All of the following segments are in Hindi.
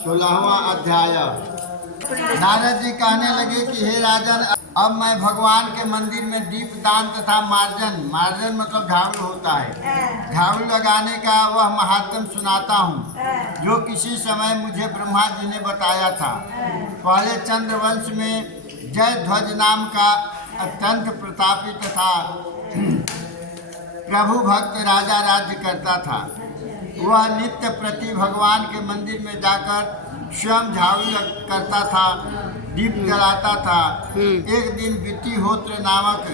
16वां अध्याय। नारद जी कहने लगे कि हे राजन, अब मैं भगवान के मंदिर में दीप दान तथा मार्जन मतलब झाड़ू होता है, झाड़ू लगाने का वह महात्म सुनाता हूँ जो किसी समय मुझे ब्रह्मा जी ने बताया था। पहले चंद्रवंश में जय ध्वज नाम का अत्यंत प्रतापी तथा प्रभु भक्त राजा राज्य करता था। वह नित्य प्रति भगवान के मंदिर में जाकर स्वयं झाड़ू करता था, दीप जलाता था। एक दिन वितिहोत्र नामक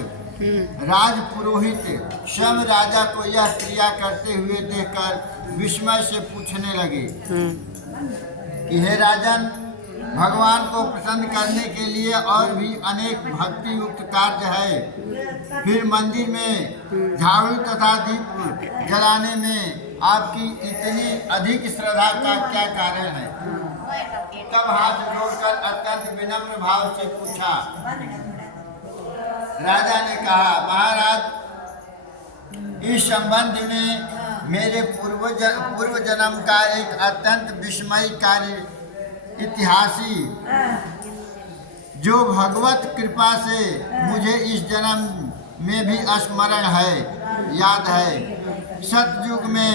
राजपुरोहित स्वयं राजा को यह क्रिया करते हुए देखकर विस्मय से पूछने लगे कि हे राजन, भगवान को प्रसन्न करने के लिए और भी अनेक भक्ति युक्त कार्य है, फिर मंदिर में झाड़ू तथा दीप जलाने में आपकी इतनी अधिक श्रद्धा का क्या कारण है? तब हाथ जोड़कर अत्यंत विनम्र भाव से पूछा। राजा ने कहा, महाराज, इस संबंध में मेरे पूर्व जन्म का एक अत्यंत विस्मयी कार्य इतिहासी जो भगवत कृपा से मुझे इस जन्म में भी स्मरण है, याद है। सतयुग में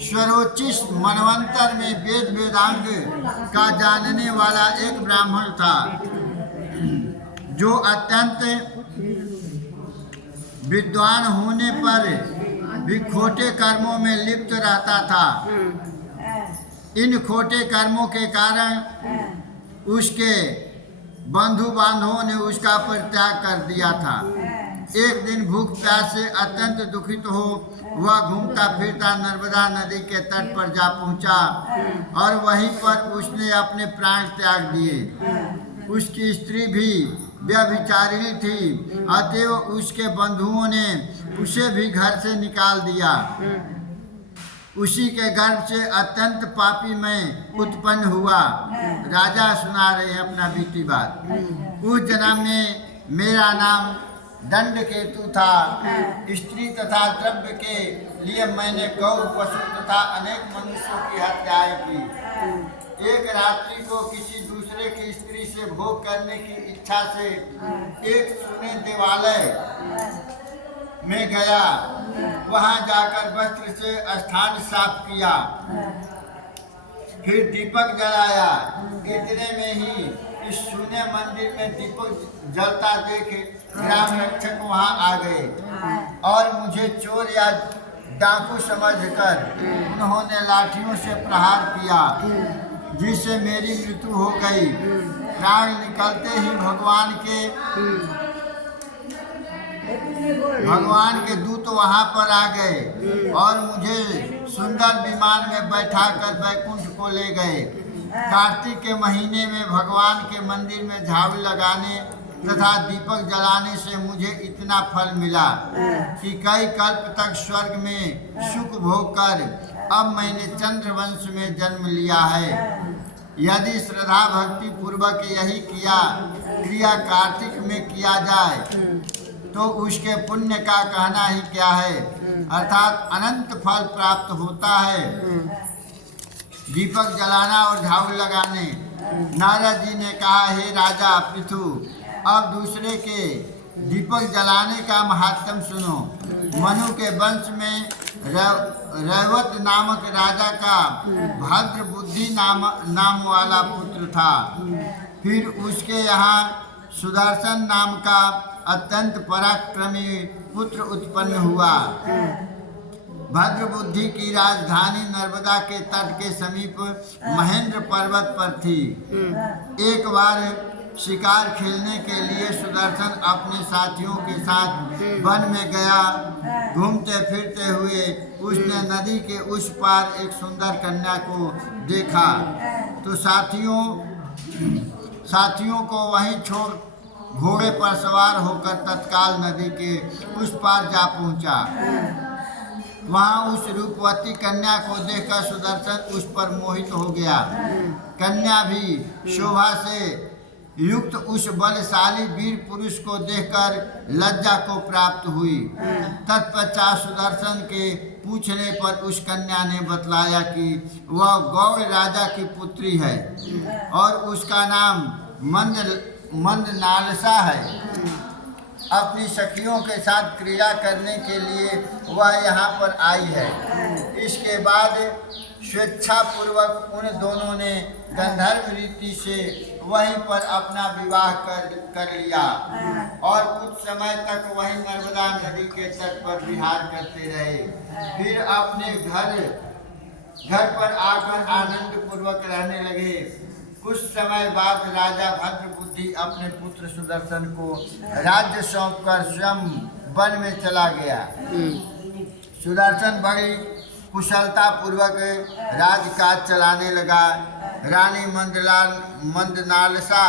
स्वरोचिष मनवंतर में वेद वेदांग का जानने वाला एक ब्राह्मण था जो अत्यंत विद्वान होने पर भी खोटे कर्मों में लिप्त रहता था। इन खोटे कर्मों के कारण उसके बंधु बांधवों ने उसका परित्याग कर दिया था। एक दिन भूख प्यास से अत्यंत दुखित हो वह घूमता फिरता नर्मदा नदी के तट पर जा पहुंचा और वहीं पर उसने अपने प्राण त्याग दिए। उसकी स्त्री भी व्यभिचारिणी थी, अतएव उसके बंधुओं ने उसे भी घर से निकाल दिया। उसी के गर्भ से अत्यंत पापी में उत्पन्न हुआ। राजा सुना रहे हैं अपना बीती बात। उस जन्म में मेरा नाम दंडकेतु था। स्त्री तथा द्रव्य के लिए मैंने गौ, पशु तथा अनेक मनुष्यों की हत्याएं की। एक रात्रि को किसी दूसरे की स्त्री से भोग करने की इच्छा से एक सुने देवालय में गया। वहां जाकर वस्त्र से स्थान साफ किया, फिर दीपक जलाया। इतने में ही इस सुने मंदिर में दीपक जलता देख ग्राम रक्षक वहां आ गए और मुझे चोर या डाकू समझकर उन्होंने लाठियों से प्रहार किया, जिससे मेरी मृत्यु हो गई। प्राण निकलते ही भगवान के दूत वहां पर आ गए और मुझे सुंदर विमान में बैठाकर बैकुंठ को ले गए। कार्तिक के महीने में भगवान के मंदिर में झाड़ू लगाने तथा दीपक जलाने से मुझे इतना फल मिला कि कई कल्प तक स्वर्ग में सुख भोग कर अब मैंने चंद्रवंश में जन्म लिया है। यदि श्रद्धा भक्ति पूर्वक यही क्रिया कार्तिक में किया जाए तो उसके पुण्य का कहना ही क्या है, अर्थात अनंत फल प्राप्त होता है। दीपक जलाना और झाड़ू लगाने। नारद जी ने कहा, हे राजा पृथु, अब दूसरे के दीपक जलाने का महात्म सुनो। मनु के वंश में रैवत नामक राजा का भद्र बुद्धि नाम वाला पुत्र था। फिर उसके यहाँ सुदर्शन नाम का अत्यंत पराक्रमी पुत्र उत्पन्न हुआ। भद्र बुद्धि की राजधानी नर्मदा के तट के समीप महेंद्र पर्वत पर थी। एक बार शिकार खेलने के लिए सुदर्शन अपने साथियों के साथ वन में गया। घूमते फिरते हुए उसने नदी के उस पार एक सुंदर कन्या को देखा तो साथियों को वहीं छोड़ घोड़े पर सवार होकर तत्काल नदी के उस पार जा पहुंचा। वहां उस रूपवती कन्या को देखकर सुदर्शन उस पर मोहित हो गया। कन्या भी शोभा से युक्त उस बलशाली वीर पुरुष को देखकर लज्जा को प्राप्त हुई। तत्पश्चात सुदर्शन के पूछने पर उस कन्या ने बतलाया कि वह गौड़ राजा की पुत्री है और उसका नाम मंदनालसा है। अपनी सखियों के साथ क्रीड़ा करने के लिए वह यहाँ पर आई है। इसके बाद स्वेच्छापूर्वक उन दोनों ने गंधर्व रीति से वहीं पर अपना विवाह कर लिया और कुछ समय तक वहीं नर्मदा नदी के तट पर विहार करते रहे। फिर अपने घर पर आकर आनंद पूर्वक रहने लगे। कुछ समय बाद राजा भद्रबुद्धि अपने पुत्र सुदर्शन को राज्य सौंपकर स्वयं वन में चला गया। सुदर्शन बड़ी कुशलता पूर्वक राजकाज चलाने लगा। रानी मंदनालसा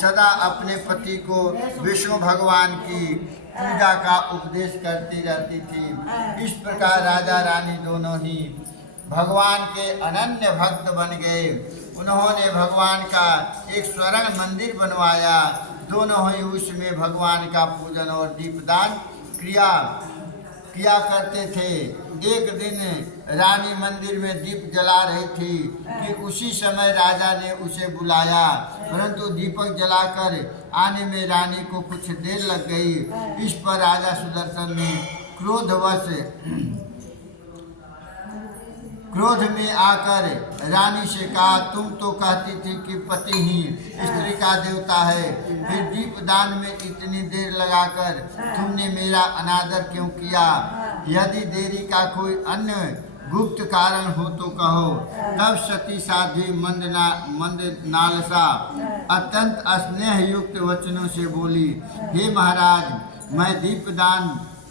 सदा अपने पति को विष्णु भगवान की पूजा का उपदेश करती रहती थी। इस प्रकार राजा रानी दोनों ही भगवान के अनन्य भक्त बन गए। उन्होंने भगवान का एक स्वर्ण मंदिर बनवाया। दोनों ही उसमें भगवान का पूजन और दीपदान किया करते थे। एक दिन रानी मंदिर में दीप जला रही थी कि उसी समय राजा ने उसे बुलाया, परंतु दीपक जलाकर आने में रानी को कुछ देर लग गई। इस पर राजा सुदर्शन ने क्रोध में आकर रानी से कहा, तुम तो कहती थी कि पति ही स्त्री का देवता है, फिर दीपदान में इतनी देर लगाकर तुमने मेरा अनादर क्यों किया? यदि देरी का कोई अन्य गुप्त कारण हो तो कहो। तब सती साध्वी मंदनालसा अत्यंत स्नेह युक्त वचनों से बोली, हे महाराज, मैं दीपदान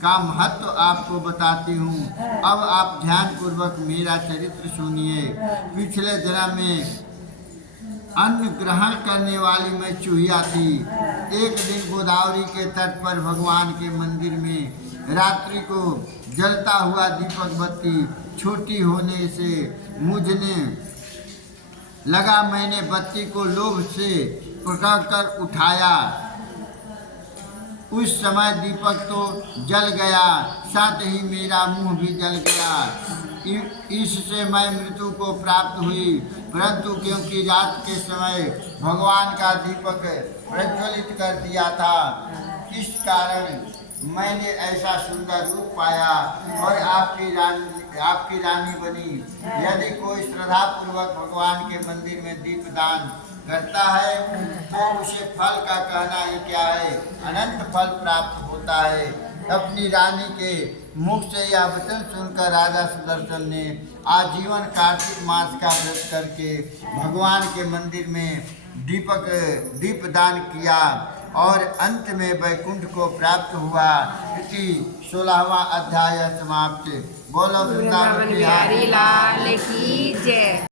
का महत्व आपको बताती हूँ। अब आप ध्यान पूर्वक मेरा चरित्र सुनिए। पिछले जन्म में अन्न ग्रहण करने वाली मैं चूहिया थी। एक दिन गोदावरी के तट पर भगवान के मंदिर में रात्रि को जलता हुआ दीपक बत्ती छोटी होने से मुझने लगा। मैंने बत्ती को लोभ से पकड़ कर उठाया। उस समय दीपक तो जल गया, साथ ही मेरा मुंह भी जल गया। इससे मैं मृत्यु को प्राप्त हुई। परंतु क्योंकि रात के समय भगवान का दीपक प्रज्वलित कर दिया था, इस कारण मैंने ऐसा सुंदर रूप पाया और आपकी रानी बनी। यदि कोई श्रद्धा पूर्वक भगवान के मंदिर में दीपदान करता है तो उसे फल का कहना ही क्या है, अनंत फल प्राप्त होता है। अपनी रानी के मुख से यह वचन सुनकर राजा सुदर्शन ने आजीवन कार्तिक मास का व्रत करके भगवान के मंदिर में दीपदान किया और अंत में वैकुंठ को प्राप्त हुआ। इति 16वां अध्याय समाप्त। बोलो वृंदावन बिहारी लाल की जय।